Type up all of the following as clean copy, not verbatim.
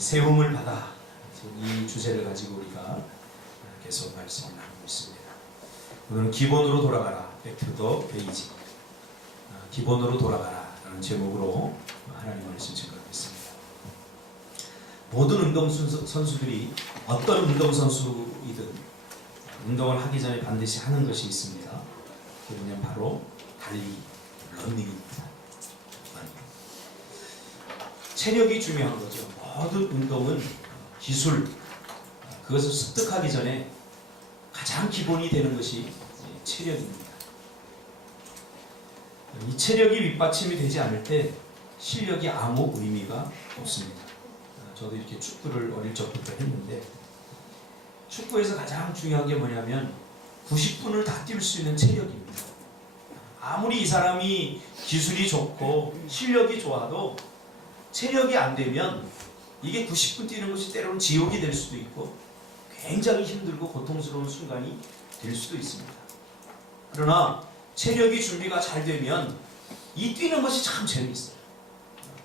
세움을 받아, 이 주제를 가지고 우리가 계속 말씀을 나누고 있습니다. 오늘은 기본으로 돌아가라, Back to the basic. 기본으로 돌아가라 라는 제목으로 하나님 말씀 증거하겠습니다. 모든 운동선수들이 어떤 운동선수이든 운동을 하기 전에 반드시 하는 것이 있습니다. 그게 뭐냐면 바로 달리기, 러닝입니다. 체력이 중요한 거죠. 모든 운동은 기술, 그것을 습득하기 전에 가장 기본이 되는 것이 체력입니다. 이 체력이 윗받침이 되지 않을 때 실력이 아무 의미가 없습니다. 저도 이렇게 축구를 어릴 적부터 했는데, 축구에서 가장 중요한 게 뭐냐면 90분을 다 뛸 수 있는 체력입니다. 아무리 이 사람이 기술이 좋고 실력이 좋아도 체력이 안 되면 이게 90분 뛰는 것이 때로는 지옥이 될 수도 있고 굉장히 힘들고 고통스러운 순간이 될 수도 있습니다. 그러나 체력이 준비가 잘 되면 이 뛰는 것이 참 재미있어요.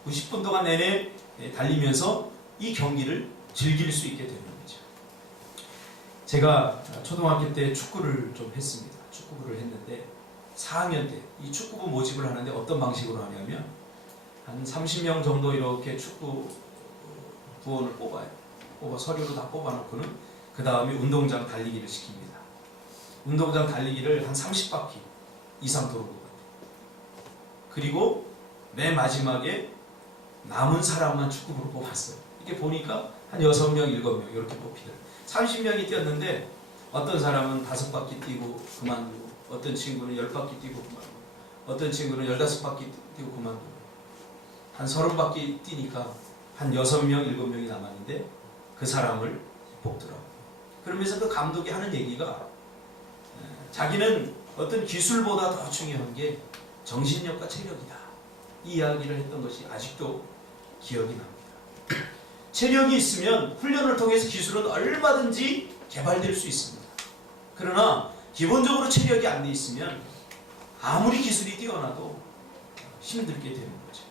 90분 동안 내내 달리면서 이 경기를 즐길 수 있게 되는 거죠. 제가 초등학교 때 축구를 좀 했습니다. 축구부를 했는데 4학년 때 이 축구부 모집을 하는데 어떤 방식으로 하냐면 한 30명 정도 이렇게 축구 부원을 뽑아요. 서류로 다 뽑아놓고는 그 다음에 운동장 달리기를 시킵니다. 운동장 달리기를 한 30바퀴 이상 도는 것 같아요. 그리고 맨 마지막에 남은 사람만 축구부로 뽑았어요. 이게 보니까 한 6명, 7명 이렇게 뽑히더라고요. 30명이 뛰었는데 어떤 사람은 5바퀴 뛰고 그만두고, 어떤 친구는 10바퀴 뛰고 그만두고, 어떤 친구는 15바퀴 뛰고 그만두고, 한 30바퀴 뛰니까 한 6명, 7명이 남았는데 그 사람을 뽑더라고요. 그러면서 그 감독이 하는 얘기가 자기는 어떤 기술보다 더 중요한 게 정신력과 체력이다. 이 이야기를 했던 것이 아직도 기억이 납니다. 체력이 있으면 훈련을 통해서 기술은 얼마든지 개발될 수 있습니다. 그러나 기본적으로 체력이 안 돼 있으면 아무리 기술이 뛰어나도 힘들게 되는 거죠.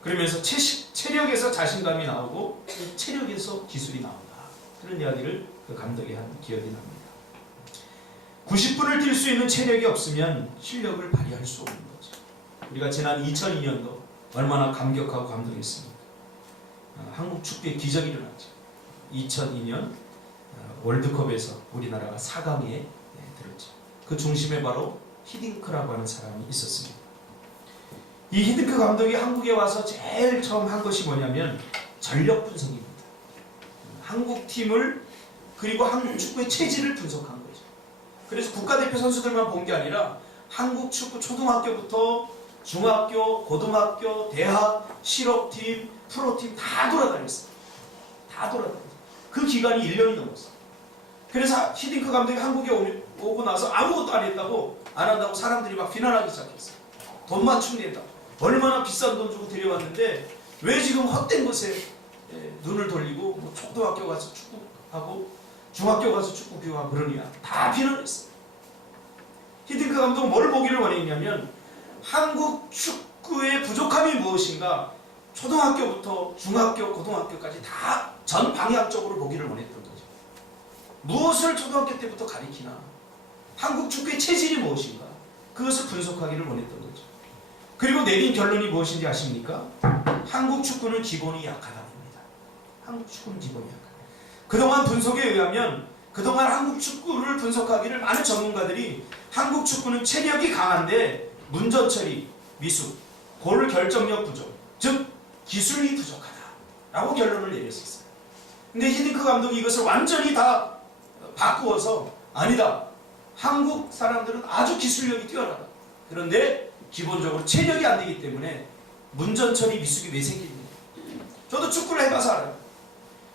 그러면서 체력에서 자신감이 나오고 체력에서 기술이 나온다. 그런 이야기를 그 감독이 한 기억이 납니다. 90분을 뛸 수 있는 체력이 없으면 실력을 발휘할 수 없는 거죠. 우리가 지난 2002년도 얼마나 감격하고 감동했습니까? 한국 축구의 기적이 일어났죠. 2002년 월드컵에서 우리나라가 4강에 들었죠. 그 중심에 바로 히딩크라고 하는 사람이 있었습니다. 이 히딩크 감독이 한국에 와서 제일 처음 한 것이 뭐냐면 전력 분석입니다. 한국 팀을, 그리고 한국 축구의 체질을 분석한 거죠. 그래서 국가대표 선수들만 본 게 아니라 한국 축구 초등학교부터 중학교, 고등학교, 대학, 실업팀, 프로팀 다 돌아다녔어요. 다 돌아다녔어요. 그 기간이 1년이 넘었어요. 그래서 히딩크 감독이 한국에 오고 나서 아무것도 안 했다고, 안 한다고 사람들이 막 비난하기 시작했어요. 돈만 축낸다고. 얼마나 비싼 돈 주고 데려왔는데 왜 지금 헛된 것에 눈을 돌리고 뭐 초등학교 가서 축구하고 중학교 가서 축구 교육하고 그러냐. 다 비난했어요. 히딩크 감독은 뭘 보기를 원했냐면 한국 축구의 부족함이 무엇인가 초등학교부터 중학교, 고등학교까지 다 전 방향적으로 보기를 원했던 거죠. 무엇을 초등학교 때부터 가리키나, 한국 축구의 체질이 무엇인가, 그것을 분석하기를 원했던 거죠. 그리고 내린 결론이 무엇인지 아십니까? 한국 축구는 기본이 약하다입니다. 한국 축구는 기본이 약하다. 그동안 분석에 의하면, 그동안 한국 축구를 분석하기를 많은 전문가들이 한국 축구는 체력이 강한데 문전 처리, 미숙, 골 결정력 부족, 즉 기술이 부족하다라고 결론을 내렸었어요. 근데 히딩크 감독이 이것을 완전히 다 바꾸어서 아니다. 한국 사람들은 아주 기술력이 뛰어나다. 그런데 기본적으로 체력이 안 되기 때문에 문전 처리, 미숙이 왜 생깁니까? 저도 축구를 해봐서 알아요.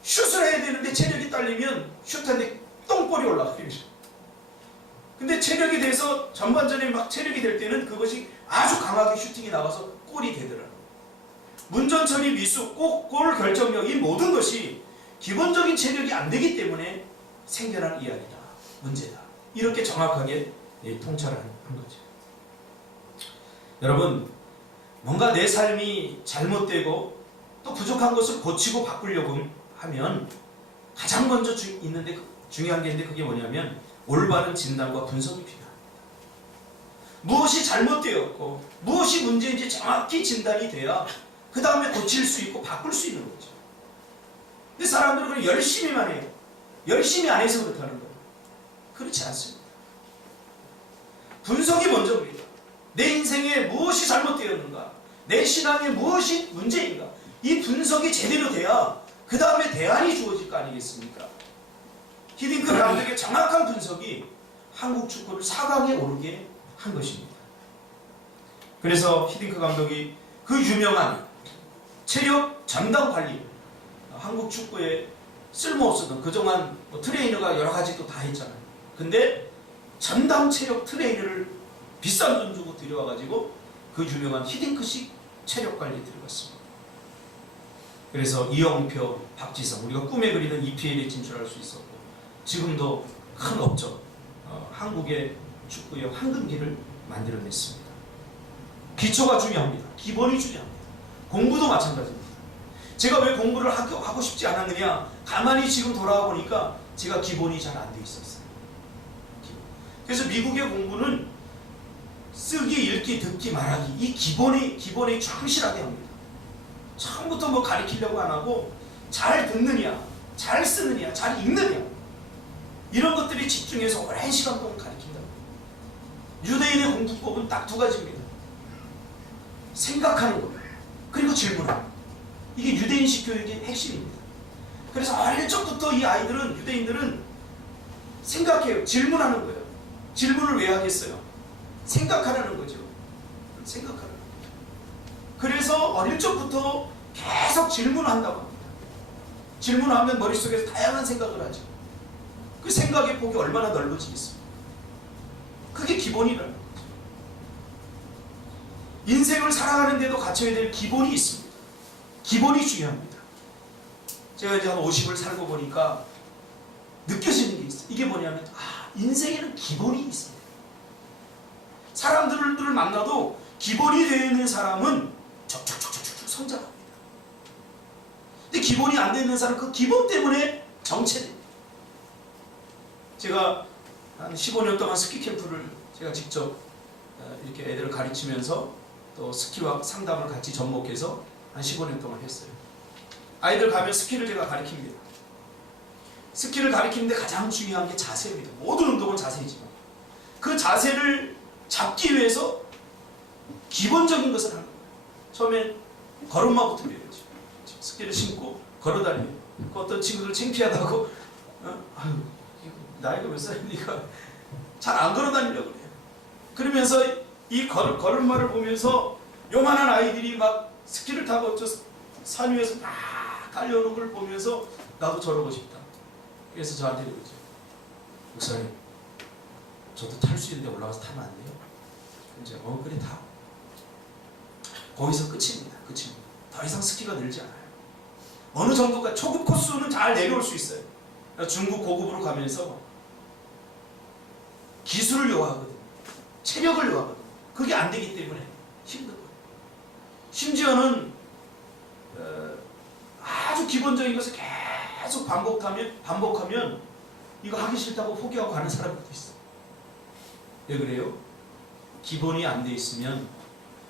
슛을 해야 되는데 체력이 딸리면 슛한테 똥볼이 올라가요. 근데 체력이 돼서 전반전에 막 체력이 될 때는 그것이 아주 강하게 슈팅이 나가서 골이 되더라고요. 문전처리, 미숙, 꼭 골 결정력, 이 모든 것이 기본적인 체력이 안 되기 때문에 생겨난 이야기다, 문제다. 이렇게 정확하게 통찰을 한 거죠. 여러분, 뭔가 내 삶이 잘못되고 또 부족한 것을 고치고 바꾸려고 하면 가장 먼저 중요한 게 있는데 그게 뭐냐면 올바른 진단과 분석이 필요합니다. 무엇이 잘못되었고 무엇이 문제인지 정확히 진단이 돼야 그 다음에 고칠 수 있고 바꿀 수 있는 거죠. 근데 사람들은 그냥 열심히만 해요. 열심히 안 해서 그렇다는 거예요. 그렇지 않습니다. 분석이 먼저입니다. 내 인생에 무엇이 잘못되었는가, 내 신앙에 무엇이 문제인가, 이 분석이 제대로 돼야 그 다음에 대안이 주어질 거 아니겠습니까? 히딩크 감독의 정확한 분석이 한국 축구를 4강에 오르게 한 것입니다. 그래서 히딩크 감독이 그 유명한 체력 전담 관리, 한국 축구에 쓸모없었던 그동안 트레이너가 여러 가지 또 다 했잖아요. 근데 전담 체력 트레이너를 비싼 돈 주고 들여와가지고 그 유명한 히딩크식 체력 관리에 들어갔습니다. 그래서 이영표, 박지성, 우리가 꿈에 그리던 EPL에 진출할 수 있었고 지금도 큰 업적, 한국의 축구의 황금기를 만들어냈습니다. 기초가 중요합니다. 기본이 중요합니다. 공부도 마찬가지입니다. 제가 왜 공부를 하고 싶지 않았느냐, 가만히 지금 돌아와 보니까 제가 기본이 잘 안 돼 있었어요. 그래서 미국의 공부는 쓰기, 읽기, 듣기, 말하기, 이 기본에 충실하게 합니다. 처음부터 뭐 가르치려고 안 하고 잘 듣느냐, 잘 쓰느냐, 잘 읽느냐, 이런 것들이 집중해서 오랜 시간 동안 가르친다. 유대인의 공부법은 딱 두 가지입니다. 생각하는 것, 그리고 질문하는 것. 이게 유대인식 교육의 핵심입니다. 그래서 어릴 적부터 이 아이들은, 유대인들은 생각해요. 질문하는 거예요. 질문을 왜 하겠어요? 생각하라는 거죠. 생각하라는 거죠. 그래서 어릴 적부터 계속 질문한다고 합니다. 질문하면 머릿속에서 다양한 생각을 하죠. 그 생각의 폭이 얼마나 넓어지겠습니까? 그게 기본이라는 거죠. 인생을 살아가는 데도 갖춰야 될 기본이 있습니다. 기본이 중요합니다. 제가 이제 한 50을 살고 보니까 느껴지는 게 있어요. 이게 뭐냐면, 인생에는 기본이 있습니다. 사람들을 만나도 기본이 되어 있는 사람은 촉촉촉촉 성장합니다. 근데 기본이 안 되어 있는 사람은 그 기본 때문에 정체됩니다. 제가 한 15년 동안 스키 캠프를 제가 직접 이렇게 애들을 가르치면서 또 스키와 상담을 같이 접목해서 한 15년 동안 했어요. 아이들 가면 스키를 제가 가르칩니다. 스키를 가르치는데 가장 중요한 게 자세입니다. 모든 운동은 자세이지만 그 자세를 잡기 위해서 기본적인 것을 하는 거예요. 처음엔 걸음마부터 배워야죠. 스키를 신고 걸어다녀요. 그 어떤 친구들 창피하다고 아유, 나이가 몇 살이니까 잘 안 걸어다니려고 그래요. 그러면서 이 걸음마를 보면서 요만한 아이들이 막 스키를 타고 저 산 위에서 막 달려오는 걸 보면서 나도 저러고 싶다. 그래서 저한테 그러죠. 목사님, 저도 탈 수 있는데 올라가서 타면 안 돼요? 이제 그래 타. 거기서 끝입니다. 끝입니다. 더 이상 스키가 늘지 않아요. 어느 정도까지 초급 코스는 잘 내려올 수 있어요. 중급 고급으로 가면서 기술을 요하거든요. 체력을 요하거든요. 그게 안 되기 때문에 힘든 거예요. 심지어는 아주 기본적인 것을 계속 반복하면 이거 하기 싫다고 포기하고 가는 사람들도 있어요. 왜 그래요? 기본이 안 돼 있으면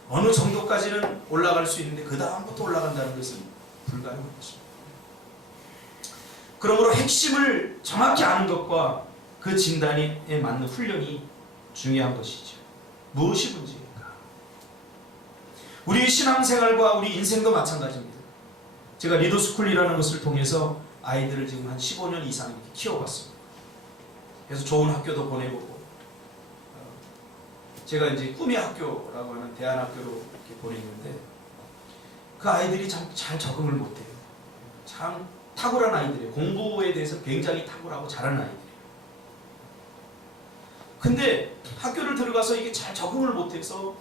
어느 정도까지는 올라갈 수 있는데 그 다음부터 올라간다는 것은 불가능한 것입니다. 그러므로 핵심을 정확히 아는 것과 그 진단에 맞는 훈련이 중요한 것이죠. 무엇이 문제인가? 우리 신앙생활과 우리 인생도 마찬가지입니다. 제가 리더스쿨이라는 것을 통해서 아이들을 지금 한 15년 이상 이렇게 키워봤습니다. 그래서 좋은 학교도 보내보고, 제가 이제 꿈의 학교라고 하는 대안학교로 이렇게 보냈는데 그 아이들이 참 잘 적응을 못해요. 참 탁월한 아이들이에요. 공부에 대해서 굉장히 탁월하고 잘하는 아이들이에요. 근데 학교를 들어가서 이게 잘 적응을 못해서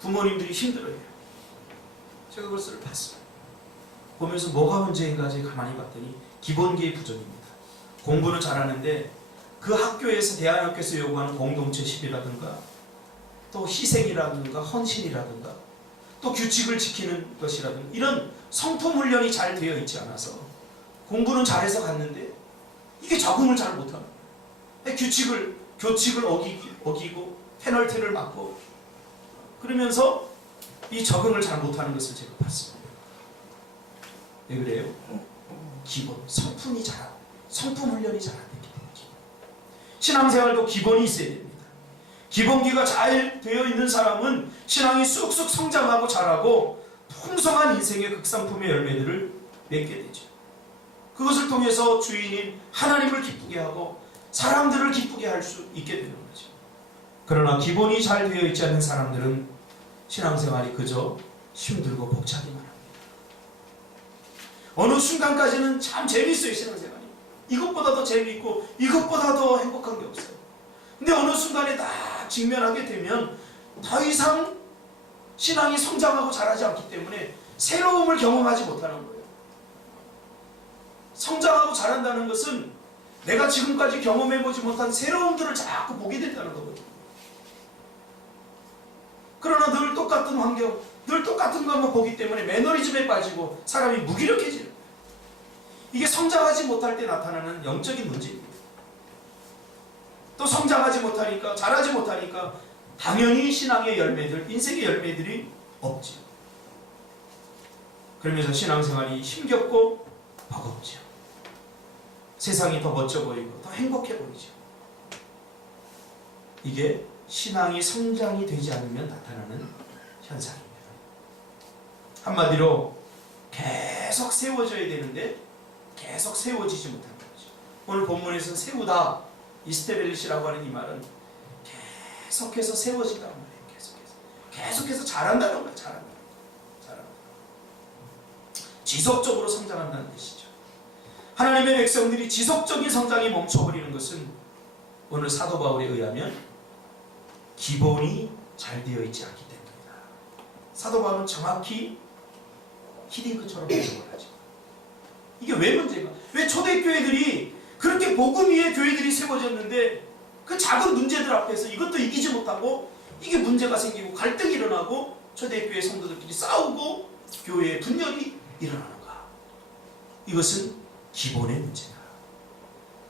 부모님들이 힘들어해요. 제가 그것을 봤어요. 보면서 뭐가 문제인가 제가 가만히 봤더니 기본기의 부족입니다. 공부는 잘하는데 그 학교에서, 대안학교에서 요구하는 공동체식이라든가 또 희생이라든가 헌신이라든가 또 규칙을 지키는 것이라든가 이런 성품 훈련이 잘 되어 있지 않아서 공부는 잘해서 갔는데 이게 적응을 잘 못하는 거예요. 교칙을 어기고 페널티를 맞고 그러면서 이 적응을 잘 못하는 것을 제가 봤습니다. 왜 그래요? 기본, 성품 훈련이 잘 안 됐기 때문에. 신앙생활도 기본이 있어야 됩니다. 기본기가 잘 되어 있는 사람은 신앙이 쑥쑥 성장하고 자라고 풍성한 인생의 극상품의 열매들을 맺게 되죠. 그것을 통해서 주인인 하나님을 기쁘게 하고 사람들을 기쁘게 할 수 있게 되는 거죠. 그러나 기본이 잘 되어 있지 않은 사람들은 신앙생활이 그저 힘들고 벅차기만 합니다. 어느 순간까지는 참 재미있어요. 신앙생활이 이것보다 더 재미있고 이것보다 더 행복한 게 없어요. 근데 어느 순간에 딱 직면하게 되면 더 이상 신앙이 성장하고 자라지 않기 때문에 새로움을 경험하지 못하는 거예요. 성장하고 자란다는 것은 내가 지금까지 경험해보지 못한 새로움들을 자꾸 보게 된다는 거거든요. 그러나 늘 똑같은 환경, 늘 똑같은 것만 보기 때문에 매너리즘에 빠지고 사람이 무기력해지는 거예요. 이게 성장하지 못할 때 나타나는 영적인 문제입니다. 또 성장하지 못하니까, 자라지 못하니까 당연히 신앙의 열매들, 인생의 열매들이 없죠. 그러면서 신앙생활이 힘겹고 버겁죠. 세상이 더 멋져 보이고 더 행복해 보이죠. 이게 신앙이 성장이 되지 않으면 나타나는 현상입니다. 한마디로 계속 세워져야 되는데 계속 세워지지 못하는 거죠. 오늘 본문에서는 세우다, 이스테벨리시라고 하는 이 말은 계속해서 세워진다는 말이에요. 계속해서 자란다는 거예요. 자란다. 지속적으로 성장한다는 뜻이죠. 하나님의 백성들이 지속적인 성장이 멈춰버리는 것은 오늘 사도 바울에 의하면 기본이 잘 되어 있지 않기 때문입니다. 사도 바울은 정확히 히딩크처럼 해석을 하죠. 이게 왜 문제가? 왜 초대교회들이 그렇게 복음 위에 교회들이 세워졌는데 그 작은 문제들 앞에서 이것도 이기지 못하고 이게 문제가 생기고 갈등이 일어나고 초대교회 성도들끼리 싸우고 교회에 분열이 일어나는가? 이것은 기본의 문제다.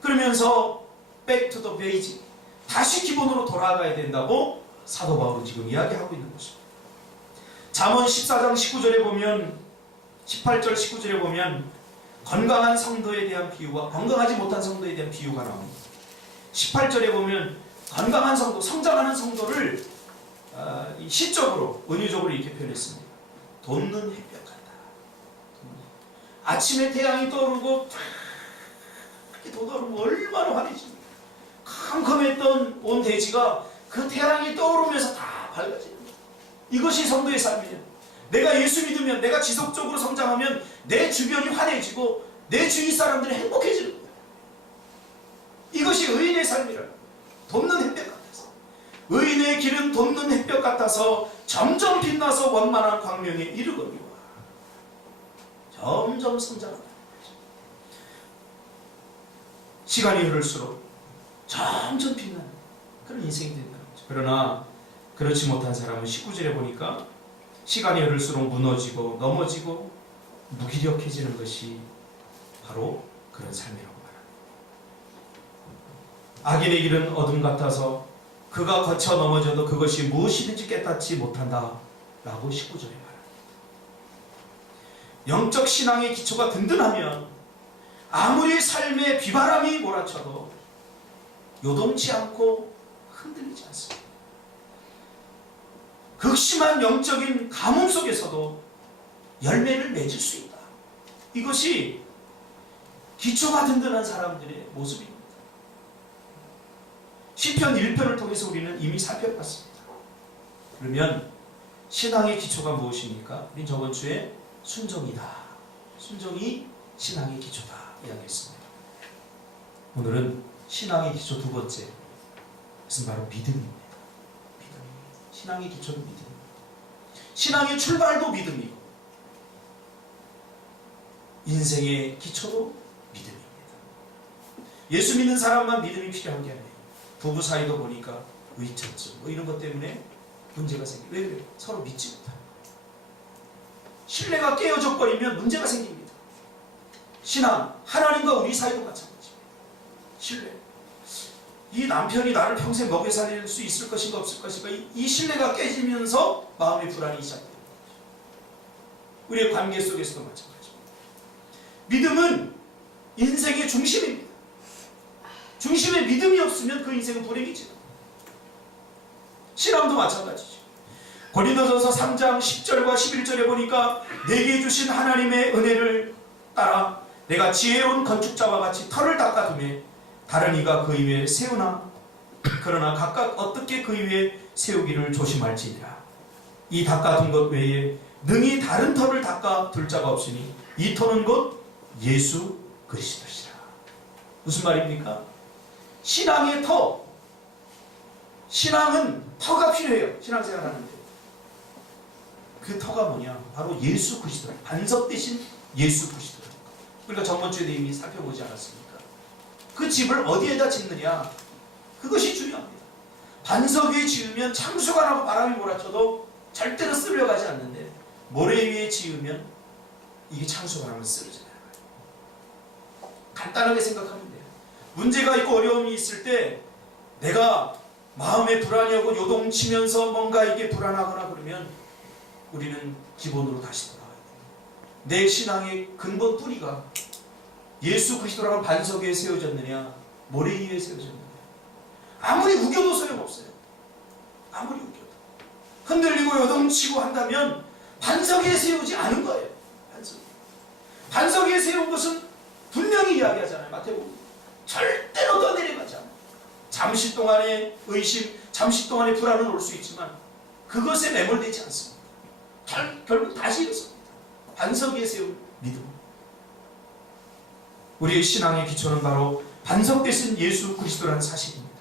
그러면서 back to the basic, 다시 기본으로 돌아가야 된다고 사도 바울은 지금 이야기하고 있는 것입니다. 잠언 14장 19절에 보면 18절 19절에 보면 건강한 성도에 대한 비유와 건강하지 못한 성도에 대한 비유가 나옵니다. 18절에 보면 건강한 성도, 성장하는 성도를 시적으로, 은유적으로 이렇게 표현했습니다. 돋는 햇볕 같다. 아침에 태양이 떠오르고 이렇게 돋아오르면 얼마나 환해집니까? 캄캄했던 온 대지가 그 태양이 떠오르면서 다 밝아지는 거예요. 이것이 성도의 삶이에요. 내가 예수 믿으면, 내가 지속적으로 성장하면 내 주변이 환해지고 내 주위 사람들이 행복해지는 거예요. 이것이 의인의 삶이라. 돋는 햇볕 같아서. 의인의 길은 돋는 햇볕 같아서 점점 빛나서 원만한 광명에 이르거니와. 점점 성장한다. 시간이 흐를수록 점점 빛나는 그런 인생이 된다는 거죠. 그러나 그렇지 못한 사람은 19절에 보니까 시간이 흐를수록 무너지고 넘어지고 무기력해지는 것이 바로 그런 삶이라고 말합니다. 악인의 길은 어둠 같아서 그가 거쳐 넘어져도 그것이 무엇이든지 깨닫지 못한다 라고 19절에 말합니다. 영적 신앙의 기초가 든든하면 아무리 삶에 비바람이 몰아쳐도 요동치 않고 흔들리지 않습니다. 극심한 영적인 가뭄 속에서도 열매를 맺을 수 있다. 이것이 기초가 든든한 사람들의 모습입니다. 시편 1편을 통해서 우리는 이미 살펴봤습니다. 그러면 신앙의 기초가 무엇입니까? 우린 저번 주에 순종이다. 순종이 신앙의 기초다 이야기했습니다. 오늘은 신앙의 기초 두 번째, 그것은 바로 믿음입니다. 신앙의 기초는 믿음입니다. 신앙의 출발도 믿음이고 인생의 기초도 믿음입니다. 예수 믿는 사람만 믿음이 필요한 게 아니에요. 부부 사이도 보니까 의처증 이런 것 때문에 문제가 생겨요. 왜 그래요? 서로 믿지 못합니다. 신뢰가 깨어져 버리면 문제가 생깁니다. 신앙, 하나님과 우리 사이도 마찬가지입니다. 신뢰. 이 남편이 나를 평생 먹여 살릴 수 있을 것인가 없을 것인가, 이 신뢰가 깨지면서 마음의 불안이 시작됩니다. 우리의 관계 속에서도 마찬가지입니다. 믿음은 인생의 중심입니다. 중심에 믿음이 없으면 그 인생은 불행이죠. 신앙도 마찬가지죠. 고린도전서 3장 10절과 11절에 보니까 내게 주신 하나님의 은혜를 따라 내가 지혜로운 건축자와 같이 터를 닦아두매 다른 이가 그 위에 세우나 그러나 각각 어떻게 그 위에 세우기를 조심할지니라. 이 닦아둔 것 외에 능히 다른 터를 닦아둘 자가 없으니 이 터는 곧 예수 그리스도시라. 무슨 말입니까? 신앙의 터. 신앙은 터가 필요해요. 신앙생활 하는데. 그 터가 뭐냐? 바로 예수 그리스도. 반석 대신 예수 그리스도. 그러니까 저번주에도 이미 살펴보지 않았습니까? 그 집을 어디에다 짓느냐? 그것이 중요합니다. 반석 위에 지으면 창수가 나고 바람이 몰아쳐도 절대로 쓸려가지 않는데 모래 위에 지으면 이게 창수가 나면 쓰러져 나가요. 간단하게 생각하면 돼요. 문제가 있고 어려움이 있을 때 내가 마음에 불안하고 요동치면서 뭔가 이게 불안하거나 그러면 우리는 기본으로 다시 돌아가야 돼요. 내 신앙의 근본 뿌리가 예수 그리스도라는 반석 위에 세워졌느냐 모래 위에 세워졌느냐. 아무리 우겨도 소용없어요. 아무리 우겨도 흔들리고 요동치고 한다면 반석 위에 세우지 않은 거예요. 반석 위에 세운 것은 분명히 이야기하잖아요. 마태복음. 절대로 떠내려가지 않아요. 잠시 동안의 의심, 잠시 동안의 불안은 올 수 있지만 그것에 매몰되지 않습니다. 결국 다시 일어섭니다. 반석 위에 세운 믿음. 우리의 신앙의 기초는 바로 반석 대신 예수 그리스도라는 사실입니다.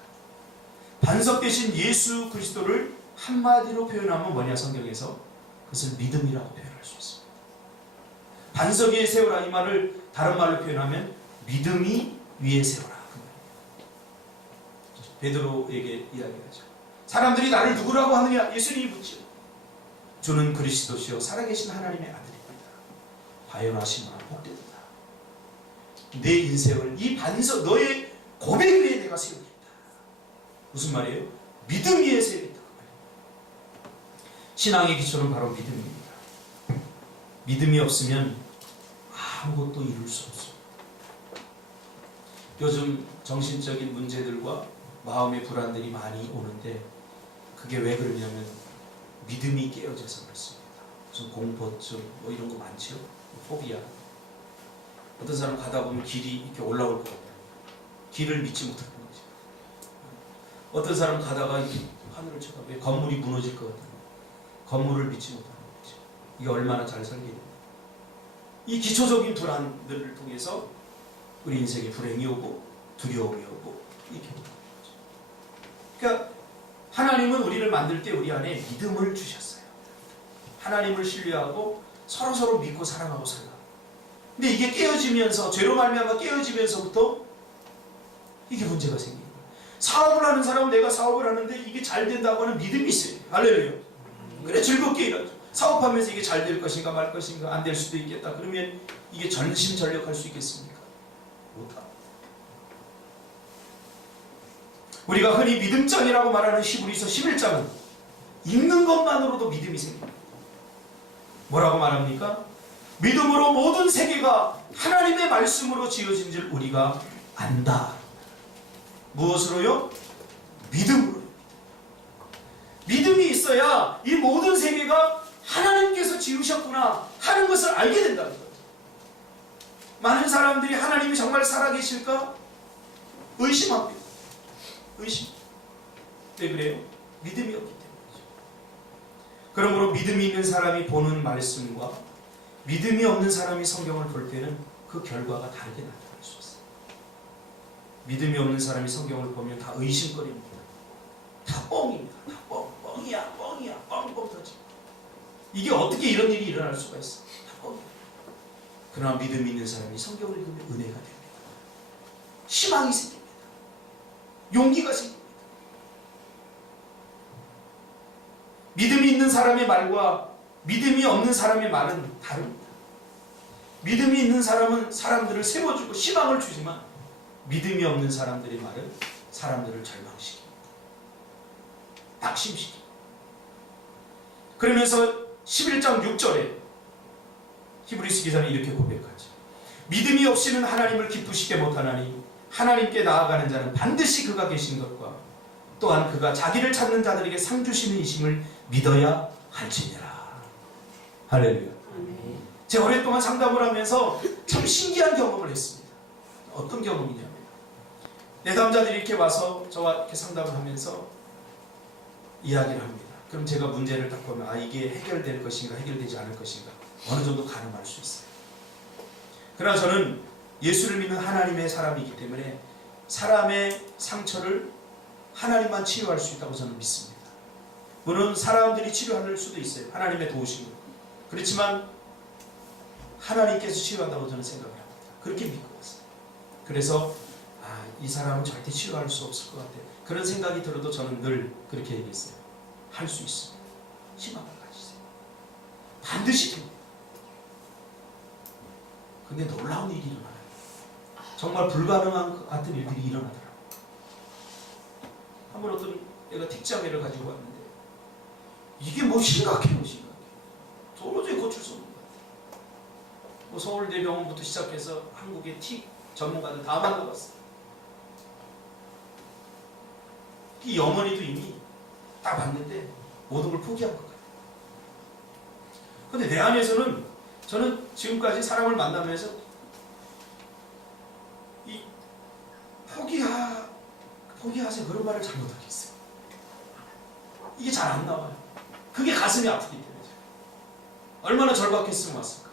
반석 대신 예수 그리스도를 한마디로 표현하면 뭐냐, 성경에서? 그것을 믿음이라고 표현할 수 있습니다. 반석 위에 세우라, 이 말을 다른 말로 표현하면 믿음이 위에 세우라. 베드로에게 이야기하죠. 사람들이 나를 누구라고 하느냐? 예수님이 묻죠. 주는 그리스도시요 살아계신 하나님의 아들입니다. 과연하시거나 복되도다. 내 인생을 이 반석, 너의 고백 위에 내가 세우겠다. 무슨 말이에요? 믿음 위에 세우겠다. 신앙의 기초는 바로 믿음입니다. 믿음이 없으면 아무것도 이룰 수 없습니다. 요즘 정신적인 문제들과 마음의 불안들이 많이 오는데 그게 왜 그러냐면 믿음이 깨어져서 그렇습니다. 무슨 공포증 뭐 이런 거 많죠? 포비아. 어떤 사람 가다 보면 길이 이렇게 올라올 것 같아요. 길을 믿지 못하는 거죠. 어떤 사람 가다가 이렇게 하늘을 쳐다보면 건물이 무너질 것 같아요. 건물을 믿지 못하는 거죠. 이게 얼마나 잘 살겠냐. 이 기초적인 불안들을 통해서 우리 인생에 불행이 오고 두려움이 오고 이렇게 오는 거죠. 그러니까 하나님은 우리를 만들 때 우리 안에 믿음을 주셨어요. 하나님을 신뢰하고 서로서로 믿고 사랑하고 살라. 근데 이게 깨어지면서, 죄로 말미암아 깨어지면서부터 이게 문제가 생기는 거예요. 사업을 하는 사람은 내가 사업을 하는데 이게 잘 된다고 하는 믿음이 있어요. 할렐루야. 그래 즐겁게 일하죠. 사업하면서 이게 잘 될 것인가 말 것인가, 안 될 수도 있겠다. 그러면 이게 전심전력할 수 있겠습니까? 못합니다. 우리가 흔히 믿음장이라고 말하는 히브리서 11장은 읽는 것만으로도 믿음이 생깁니다. 뭐라고 말합니까? 믿음으로 모든 세계가 하나님의 말씀으로 지어진 줄 우리가 안다. 무엇으로요? 믿음으로. 믿음이 있어야 이 모든 세계가 하나님께서 지으셨구나 하는 것을 알게 된다는 거예요. 많은 사람들이 하나님이 정말 살아계실까? 의심합니다. 의심. 왜 그래요? 믿음이 없기 때문이죠. 그러므로 믿음이 있는 사람이 보는 말씀과 믿음이 없는 사람이 성경을 볼 때는 그 결과가 다르게 나타날 수 있어요. 믿음이 없는 사람이 성경을 보면 다 의심거립니다. 다 뻥입니다. 다 뻥이야, 뻥이야, 뻥뻥 터지. 이게 어떻게 이런 일이 일어날 수가 있어? 다 뻥이야. 그러나 믿음이 있는 사람이 성경을 읽으면 은혜가 됩니다. 희망이 생깁니다. 용기가 생깁니다. 믿음이 있는 사람의 말과 믿음이 없는 사람의 말은 다릅니다. 믿음이 있는 사람은 사람들을 세워주고 희망을 주지만 믿음이 없는 사람들의 말은 사람들을 절망시킵니다. 낙심시킵니다. 그러면서 11장 6절에 히브리서 기자는 이렇게 고백하죠. 믿음이 없이는 하나님을 기쁘시게 못하나니 하나님께 나아가는 자는 반드시 그가 계신 것과 또한 그가 자기를 찾는 자들에게 상 주시는 이심을 믿어야 할지니라. 할렐루야. 제가 오랫동안 상담을 하면서 참 신기한 경험을 했습니다. 어떤 경험이냐면 내담자들이 이렇게 와서 저와 이렇게 상담을 하면서 이야기를 합니다. 그럼 제가 문제를 딱 보면 이게 해결될 것인가 해결되지 않을 것인가 어느 정도 가늠할 수 있어요. 그러나 저는 예수를 믿는 하나님의 사람이기 때문에 사람의 상처를 하나님만 치유할 수 있다고 저는 믿습니다. 물론 사람들이 치료할 수도 있어요. 하나님의 도우심으로. 그렇지만 하나님께서 치유한다고 저는 생각을 합니다. 그렇게 믿고 있어요. 그래서 이 사람은 절대 치유할 수 없을 것 같아요. 그런 생각이 들어도 저는 늘 그렇게 얘기했어요. 할 수 있습니다. 희망을 가지세요. 반드시 됩니다. 근데 놀라운 일이 일어나요. 정말 불가능한 것 같은 일들이 일어나더라고요. 한번 어떤 애가 틱자매를 가지고 왔는데 이게 뭐 심각해요. 도저히 고칠 수 없는 것 같아요. 뭐 서울대병원부터 시작해서 한국의 틱 전문가들 다 만나봤어요. 이 어머니도 이미 딱 봤는데 모든 걸 포기한 것 같아요. 근데 내 안에서는 저는 지금까지 사람을 만나면서 이 포기하세요 그런 말을 잘 못하겠어요. 이게 잘 안 나와요. 그게 가슴이 아프기 때문에. 얼마나 절박했으면 왔을까.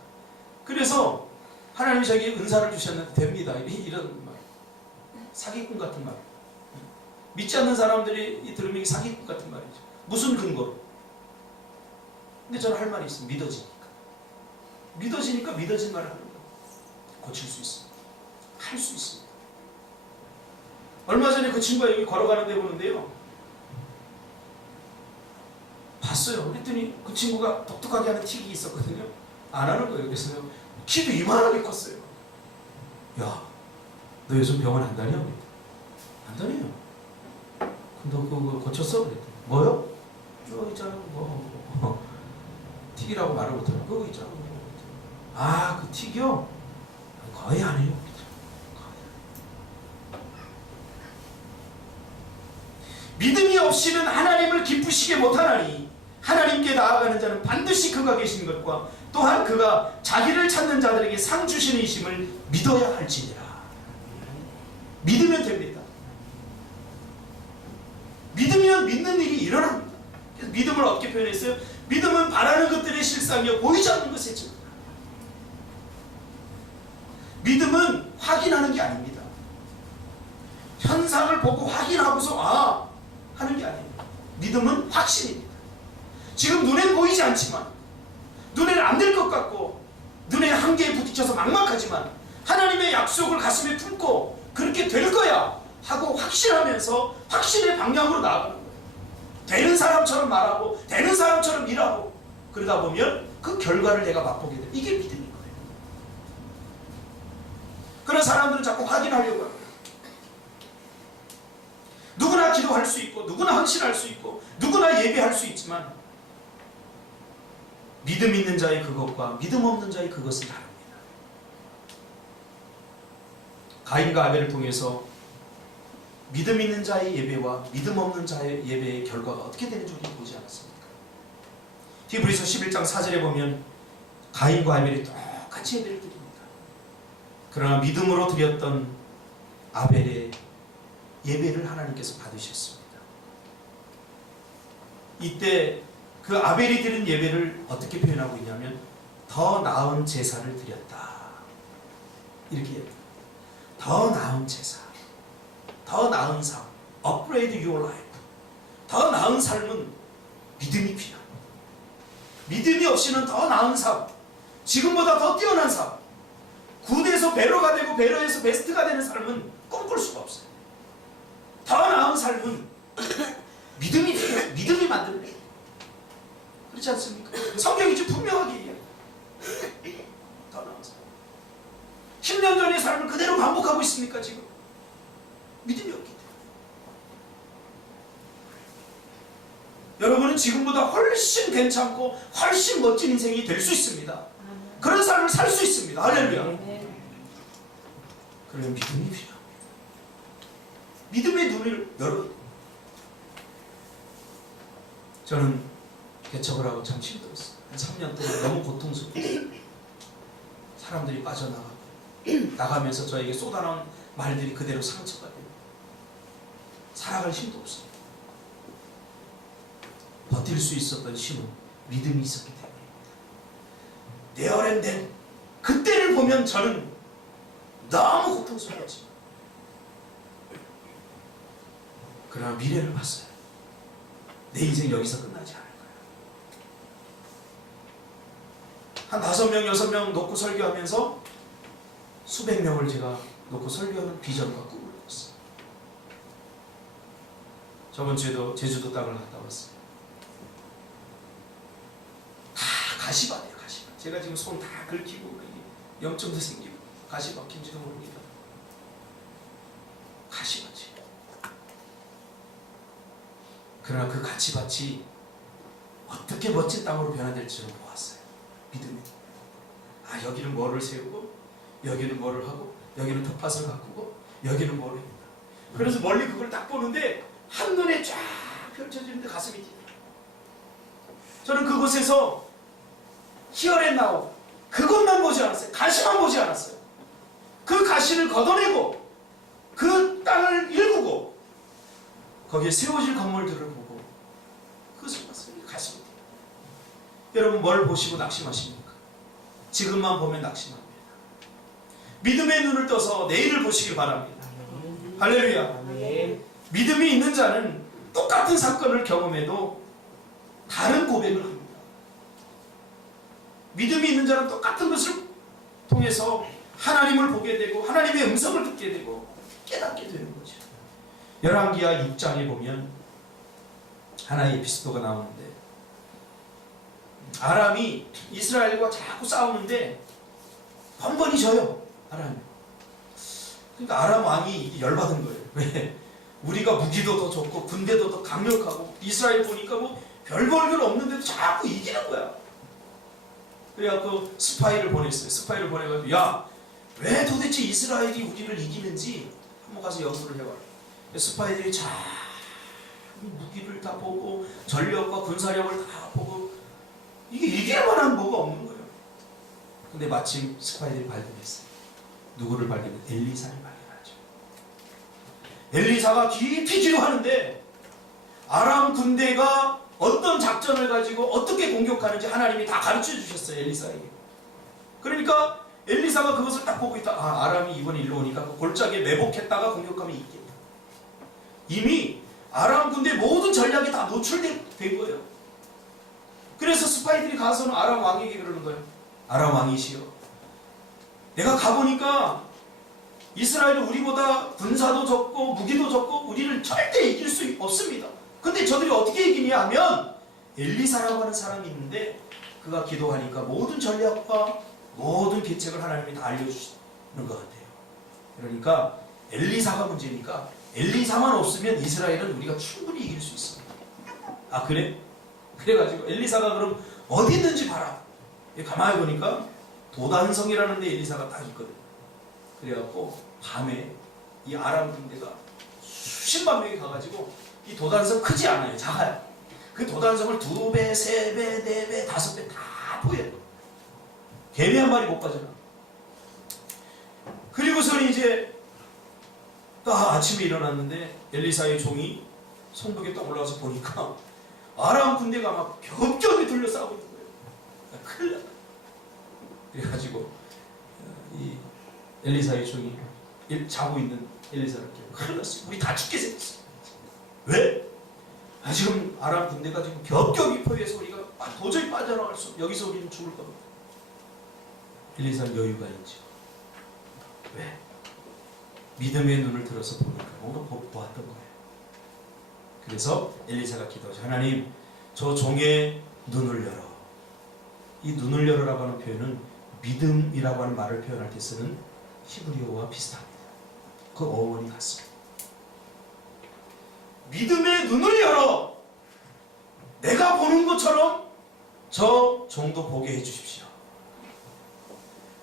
그래서 하나님이 자기 은사를 주셨는데 됩니다. 이런 말. 사기꾼 같은 말. 믿지 않는 사람들이 들으면 이게 사기꾼 같은 말이죠. 무슨 근거로? 근데 저는 할 말이 있어요. 믿어지니까 믿어진 말을 하는 거예요. 고칠 수 있습니다. 할 수 있습니다. 얼마 전에 그 친구가 여기 걸어가는데 보는데요. 봤어요. 그랬더니 그 친구가 독특하게 하는 틱이 있었거든요. 안 하는 거예요. 그래서 키도 이만하게 컸어요. 야, 너 요즘 병원 안 다녀? 안 다녀요. 그럼 너 그거 고쳤어? 그랬더니 뭐요? 저 있잖아. 틱이라고 말을 못하는 그거 있잖아. 그 틱이요? 거의 안 해요. 믿음이 없이는 하나님을 기쁘시게 못하나니 하나님께 나아가는 자는 반드시 그가 계신 것과 또한 그가 자기를 찾는 자들에게 상 주시는 이심을 믿어야 할지니라. 믿으면 됩니다. 믿으면 믿는 일이 일어납니다. 그래서 믿음을 어떻게 표현했어요? 믿음은 바라는 것들의 실상이요 보이지 않는 것의 증거다. 믿음은 확인하는 게 아닙니다. 현상을 보고 확인하고서 하는 게 아닙니다. 믿음은 확신입니다. 지금 눈에 보이지 않지만 눈에는 안 될 것 같고 눈의 한계에 부딪혀서 막막하지만 하나님의 약속을 가슴에 품고 그렇게 될 거야 하고 확신하면서 확신의 방향으로 나아가는 거예요. 되는 사람처럼 말하고 되는 사람처럼 일하고 그러다 보면 그 결과를 내가 맛보게 돼. 이게 믿음인 거예요. 그런 사람들은 자꾸 확인하려고 합니다. 누구나 기도할 수 있고 누구나 헌신할 수 있고 누구나 예배할 수 있지만 믿음 있는 자의 그것과 믿음 없는 자의 그것은 다릅니다. 가인과 아벨을 통해서 믿음 있는 자의 예배와 믿음 없는 자의 예배의 결과가 어떻게 되는지 우리 보지 않았습니까? 히브리서 11장 4절에 보면 가인과 아벨이 똑같이 예배를 드립니다. 그러나 믿음으로 드렸던 아벨의 예배를 하나님께서 받으셨습니다. 이때 그 아벨이 드린 예배를 어떻게 표현하고 있냐면 더 나은 제사를 드렸다. 이렇게 얘기합니다. 더 나은 제사, 더 나은 삶, upgrade your life. 더 나은 삶은 믿음이 필요합니다. 믿음이 없이는 더 나은 삶, 지금보다 더 뛰어난 삶, 굿에서 베러가 되고 베러에서 베스트가 되는 삶은 꿈꿀 수가 없어요. 더 나은 삶은 믿음이 필요해요. 믿음이 만드는 거예요. 그렇지 않습니까? 성경이 지금 분명하게 얘기해요. 더 나아서 10년 전의 삶을 그대로 반복하고 있습니까 지금? 믿음이 없기 때문에. 여러분은 지금보다 훨씬 괜찮고 훨씬 멋진 인생이 될 수 있습니다. 그런 삶을 살 수 있습니다. 할렐루야. 그러면 믿음이 필요합니다. 믿음의 눈을 열어야 됩니다. 저는 개척을 하고 참 힘들었어요. 한 3년 동안 너무 고통스러웠어요. 사람들이 빠져나가고 나가면서 저에게 쏟아나온 말들이 그대로 상처가 돼요. 살아갈 힘도 없어요. 버틸 수 있었던 힘은 믿음이 있었기 때문입니다. 내어랜된 그때를 보면 저는 너무 고통스러웠지만 그러나 미래를 봤어요. 내 인생 여기서 끝나지 않을 거야. 한 5명, 6명 놓고 설교하면서 수백 명을 제가 놓고 설교하는 비전과 꿈을 꿨어요. 저번 주에도 제주도 땅을 갔다 왔어요. 다 가시밭이에요, 가시밭. 제가 지금 손 다 긁히고 염증도 생기고 가시 박힌지도 모릅니다. 가시밭이. 그러나 그 가시밭이 어떻게 멋진 땅으로 변화될지를 보았어요. 믿음이. 아, 여기는 뭐를 세우고 여기는 뭐를 하고 여기는 텃밭을 가꾸고 여기는 뭐를 합니다. 그래서 멀리 그걸 딱 보는데 한눈에 쫙 펼쳐지는데 가슴이 뛰어요. 저는 그곳에서 히어앤나우 그것만 보지 않았어요. 가시만 보지 않았어요. 그 가시를 걷어내고 그 땅을 일구고 거기에 세워질 건물들을 보고 그것을 봤어요. 가슴이 뛰어요. 여러분 뭘 보시고 낙심하십니까? 지금만 보면 낙심합니다. 믿음의 눈을 떠서 내일을 보시길 바랍니다. 할렐루야. 믿음이 있는 자는 똑같은 사건을 경험해도 다른 고백을 합니다. 믿음이 있는 자는 똑같은 것을 통해서 하나님을 보게 되고 하나님의 음성을 듣게 되고 깨닫게 되는 거죠. 열왕기하 6장에 보면 하나의 에피소드가 나오는데 아람이 이스라엘과 자꾸 싸우는데 번번이 져요. 아람이. 그러니까 아람 왕이 열받은 거예요. 왜? 우리가 무기도 더 좋고 군대도 더 강력하고 이스라엘 보니까 뭐 별 볼일 없는데도 자꾸 이기는 거야. 그래갖고 스파이를 보냈어요. 스파이를 보내가지고 야, 왜 도대체 이스라엘이 우리를 이기는지 한번 가서 연구를 해봐라. 스파이들이 잘 무기를 다 보고 전력과 군사력을 다 보고 이게 이길 만한 뭐가 없는 거예요. 근데 마침 스파이들이 발견했어요. 누구를 발견했어요? 엘리사를 발견하죠. 엘리사가 깊이 기도하는데 아람 군대가 어떤 작전을 가지고 어떻게 공격하는지 하나님이 다 가르쳐 주셨어요. 엘리사에게. 그러니까 엘리사가 그것을 딱 보고 있다. 아, 아람이 이번에 일로 오니까 그 골짜기에 매복했다가 공격하면 이기겠다. 이미 아람 군대 모든 전략이 다 노출된 거예요. 그래서 스파이들이 가서는 아람 왕에게 그러는 거예요. 아람 왕이시여, 내가 가보니까 이스라엘은 우리보다 군사도 적고 무기도 적고 우리를 절대 이길 수 없습니다. 근데 저들이 어떻게 이기냐 하면 엘리사라고 하는 사람이 있는데 그가 기도하니까 모든 전략과 모든 계책을 하나님이 다 알려주시는 것 같아요. 그러니까 엘리사가 문제니까 엘리사만 없으면 이스라엘은 우리가 충분히 이길 수 있습니다. 아, 그래? 그래가지고 엘리사가 그럼 어디 있는지 봐라. 가만히 보니까 도단성이라는 데 엘리사가 딱 있거든. 그래갖고 밤에 이 아람 군대가 수십만 명이 가가지고 이 도단성 크지 않아요. 작아요. 그 도단성을 2배, 3배, 4배, 5배 다 보여요. 개미 한 마리 못 가잖아. 그리고서는 이제 아침에 일어났는데 엘리사의 종이 성벽에 딱 올라가서 보니까 아람 군대가 막 겹겹이 둘러 싸우고 있는 거예요. 큰일 났다. 그래가지고 이 엘리사의 종이 자고 있는 엘리사를 큰일 났어. 우리 다 죽게 생겼어. 왜? 지금 아람 군대가 지금 겹겹이 포위해서 우리가 도저히 빠져나갈 수 없어. 여기서 우리는 죽을 겁니다. 엘리사는 여유가 있죠. 왜? 믿음의 눈을 들어서 보니까 뭔가 보았던 거예요. 그래서 엘리사가 기도하죠. 하나님, 저 종의 눈을 열어. 이 눈을 열어라고 하는 표현은 믿음이라고 하는 말을 표현할 때 쓰는 히브리어와 비슷합니다. 그 어원이 같습니다. 믿음의 눈을 열어. 내가 보는 것처럼 저 종도 보게 해주십시오.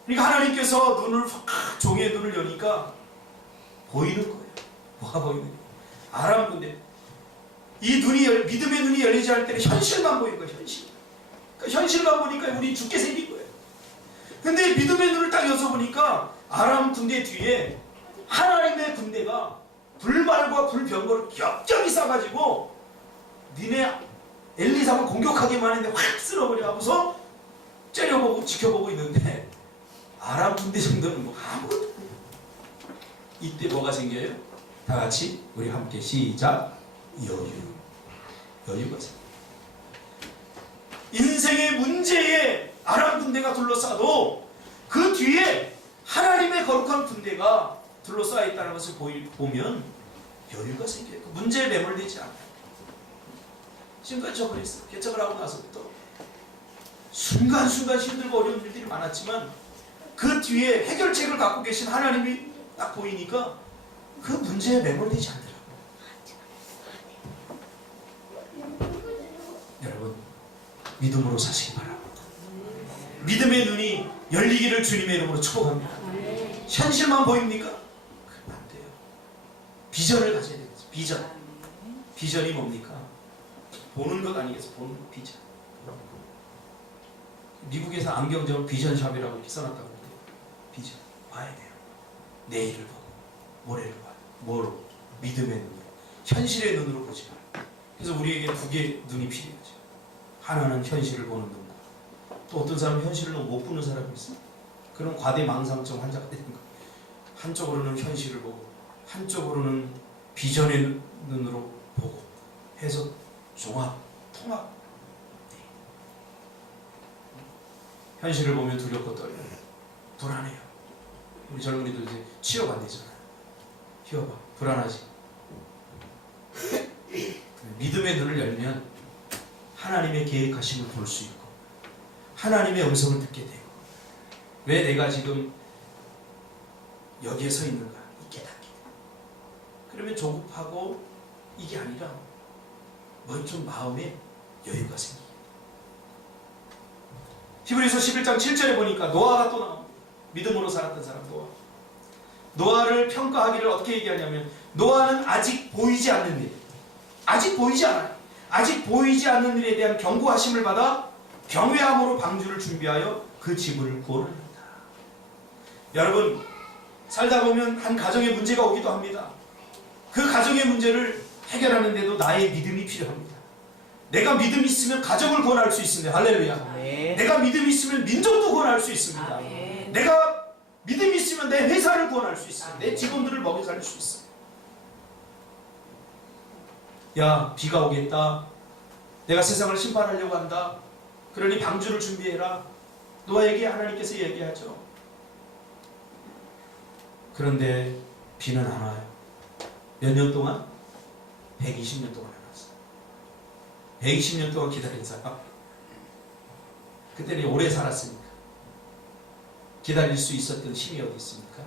그러니까 하나님께서 눈을 확, 종의 눈을 여니까 보이는 거예요. 뭐가 보이는 거예요? 아람 군대. 이 눈이 믿음의 눈이 열리지 않을 때는 현실만 보이는 거예요. 현실. 그러니까 현실만 보니까 우리 죽게 생긴 거예요. 근데 믿음의 눈을 딱 여서 보니까 아람 군대 뒤에 하나님의 군대가 불말과 불병거를 겹겹이 싸가지고 니네 엘리사만 공격하기만 했는데 확 쓸어버려 하고서 째려보고 지켜보고 있는데 아람 군대 정도는 뭐 아무것도 없어요. 이때 뭐가 생겨요? 다 같이 우리 함께 시작. 여유가 생겨요. 인생의 문제에 아람 군대가 둘러싸도 그 뒤에 하나님의 거룩한 군대가 둘러싸여 있다는 것을 보면 여유가 생겨요. 그 문제에 매몰되지 않아요. 지금까지 저 그랬어요. 개척을 하고 나서부터 순간순간 힘들고 어려운 일들이 많았지만 그 뒤에 해결책을 갖고 계신 하나님이 딱 보이니까 그 문제에 매몰되지 않더라고요. 여러분, 믿음으로 사시기 바랍니다. 믿음의 눈이 열리기를 주님의 이름으로 축복합니다. 현실만 보입니까? 그러면 안 돼요. 비전을 가져야 되겠죠. 비전. 비전이 뭡니까? 보는 것 아니겠어? 보는 것, 비전. 미국에서 안경점을 비전샵이라고 이렇게 써놨다고 그래요. 비전. 봐야 돼요. 내일을 보고, 모레를 봐요. 뭐로? 믿음의 눈으로. 현실의 눈으로 보지 말아요. 그래서 우리에게 두 개의 눈이 필요하죠. 하나는 현실을 보는 눈과, 또 어떤 사람은 현실을 너무 못 보는 사람이 있어요. 그런 과대망상증 환자가 되는 거예요. 한쪽으로는 현실을 보고, 한쪽으로는 비전의 눈으로 보고 해서 종합, 통합. 현실을 보면 두렵고 떨려요. 불안해요. 우리 젊은이들 이제 취업 안 되잖아요. 휴업아, 불안하지. 믿음의 눈을 열면 하나님의 계획하심을 볼 수 있고 하나님의 음성을 듣게 되고, 왜 내가 지금 여기에 서 있는가 깨닫게 돼요. 그러면 조급하고 이게 아니라 뭐 좀 마음에 여유가 생기게 돼요. 히브리서 11장 7절에 보니까 노아가 또 나옵니다. 믿음으로 살았던 사람 노아. 노아를 평가하기를 어떻게 얘기하냐면, 노아는 아직 보이지 않는 일, 아직 보이지 않아요. 아직 보이지 않는 일에 대한 경고하심을 받아 경외함으로 방주를 준비하여 그 지구를 구원합니다. 여러분, 살다 보면 한 가정에 문제가 오기도 합니다. 그 가정의 문제를 해결하는데도 나의 믿음이 필요합니다. 내가 믿음이 있으면 가정을 구원할 수 있습니다. 할렐루야. 아멘. 내가 믿음이 있으면 민족도 구원할 수 있습니다. 아멘. 내가 믿음이 있으면 내 회사를 구원할 수 있어요. 내 직원들을 먹여 살릴 수 있어요. 야, 비가 오겠다. 내가 세상을 심판하려고 한다. 그러니 방주를 준비해라. 노아에게 하나님께서 얘기하죠. 그런데 비는 안 와요. 몇 년 동안? 120년 동안 안 왔어요. 120년 동안 기다린 사람. 그때는 오래 살았으니까 기다릴 수 있었던 힘이 어디 있습니까?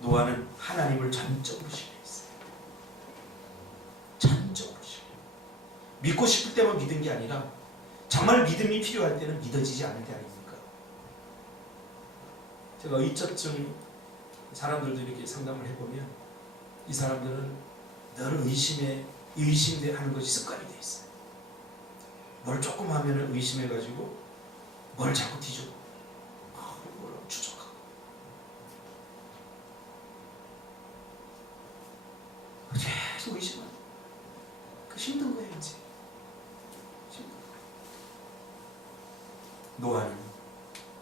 노아는 하나님을 전적으로 신뢰했어요. 전적으로 신뢰. 믿고 싶을 때만 믿은 게 아니라 정말 믿음이 필요할 때는 믿어지지 않을 때 아닙니까? 제가 의처증 사람들도 이렇게 상담을 해보면 이 사람들은 늘 의심하는 것이 습관이 돼 있어요. 뭘 조금 하면 의심해가지고 뭘 자꾸 뒤져고 뭘 추적하고. 계속 의심하는 그 힘든 거예요. 이제 힘든 거. 노아는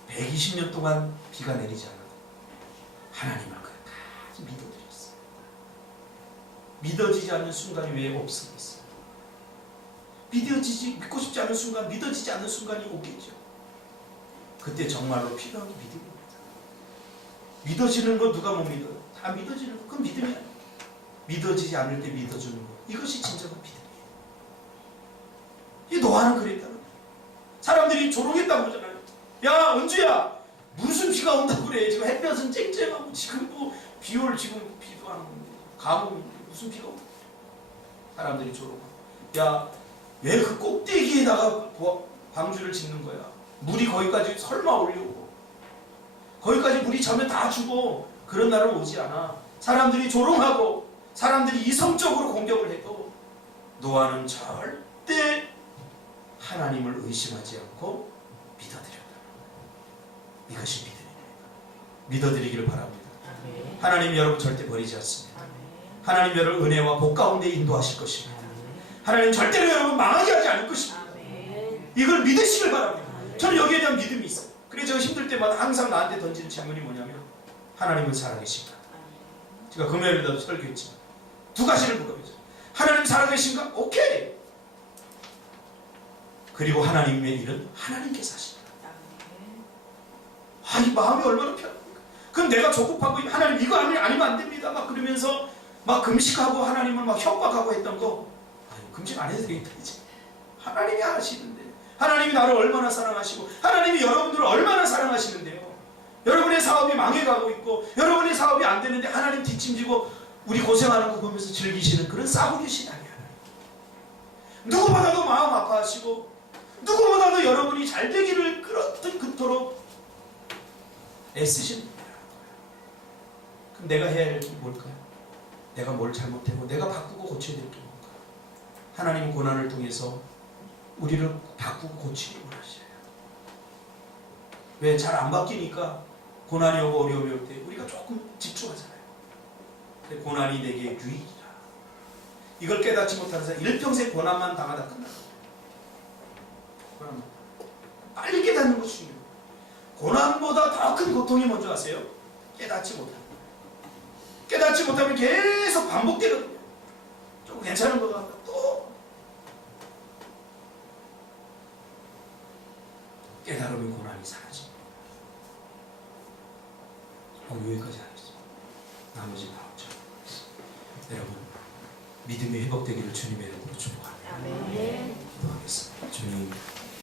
120년 동안 비가 내리지 않아도 하나님을 끝까지 믿어드렸어요. 믿어지지 않는 순간이 왜 없겠어요? 믿고 싶지 않은 순간, 믿어지지 않는 순간이 오겠죠. 그때 정말로 필요한 게 믿음입니다. 믿어지는 거 누가 못 믿어요? 다 믿어지는 거, 그건 믿음이 아니에요. 믿어지지 않을 때 믿어주는 거, 이것이 진정한 믿음이에요. 이 노아는 그랬다는 거예요. 조롱했다고 그러잖아요. 야 은주야 무슨 비가 온다고 그래. 지금 햇볕은 쨍쨍하고 지금 뭐 비올 지금 비도 안 오는데 가뭄 무슨 비가 온다. 사람들이 조롱하고 야 왜 그 꼭대기에다가 방주를 짓는 거야. 물이 거기까지 설마 올려오고 거기까지 물이 차면 다 죽어. 그런 날은 오지 않아. 사람들이 조롱하고 사람들이 이성적으로 공격을 해도 노아는 절대 하나님을 의심하지 않고 믿어드렸다. 이것이 믿음입니다. 믿어드리기를 바랍니다. 아멘. 하나님 여러분 절대 버리지 않습니다. 아멘. 하나님 여러분 은혜와 복 가운데 인도하실 것입니다. 하나님 절대로 여러분 망하게 하지 않을 것입니다. 아멘. 이걸 믿으시길 바랍니다. 저는 여기에 대한 믿음이 있어요. 그래서 제가 힘들 때마다 항상 나한테 던지는 질문이 뭐냐면 하나님은 살아계신가? 제가 금요일에도 설교했지만 두 가지를 물어보죠. 하나님 살아계신가? 오케이. 그리고 하나님의 일은 하나님께서 하십니다. 아, 이 마음이 얼마나 편합니까? 그럼 내가 조급하고 하나님 이거 아니면 안 됩니다. 막 그러면서 막 금식하고 하나님을 막 협박하고 했던 거 아니, 금식 안 해도 되겠다 이제. 하나님이 하시는데 하나님이 나를 얼마나 사랑하시고 하나님이 여러분들을 얼마나 사랑하시는데요. 여러분의 사업이 망해가고 있고 여러분의 사업이 안 되는데 하나님 뒷짐지고 우리 고생하는 거 보면서 즐기시는 그런 싸구려 신앙이 아니에요. 누구보다도 마음 아파하시고 누구보다도 여러분이 잘 되기를 그토록 애쓰시는 분이라는 거예요. 그럼 내가 해야 할 게 뭘까요? 내가 뭘 잘못했고 내가 바꾸고 고쳐야 될 게 뭘까요? 하나님은 고난을 통해서 우리를 바꾸고 고치기 원하셔요. 왜 잘 안 바뀌니까 고난이 오고 어려움이 올 때 우리가 조금 집중하잖아요. 근데 고난이 내게 유익이다. 이걸 깨닫지 못하는 사람 일평생 고난만 당하다 끝나요. 고난만. 빨리 깨닫는 것이 중요해요. 고난보다 더 큰 고통이 뭔지 아세요? 깨닫지 못하는 거예요. 깨닫지 못하면 계속 반복되거든요. 조금 괜찮은 것 같다. 또 깨달으면 고난이 사라집니다. 여기까지 하겠습니다. 나머지 다음 장. 여러분 믿음이 회복되기를 주님의 이름으로 축복합니다. 아멘. 기도하겠습니다. 주님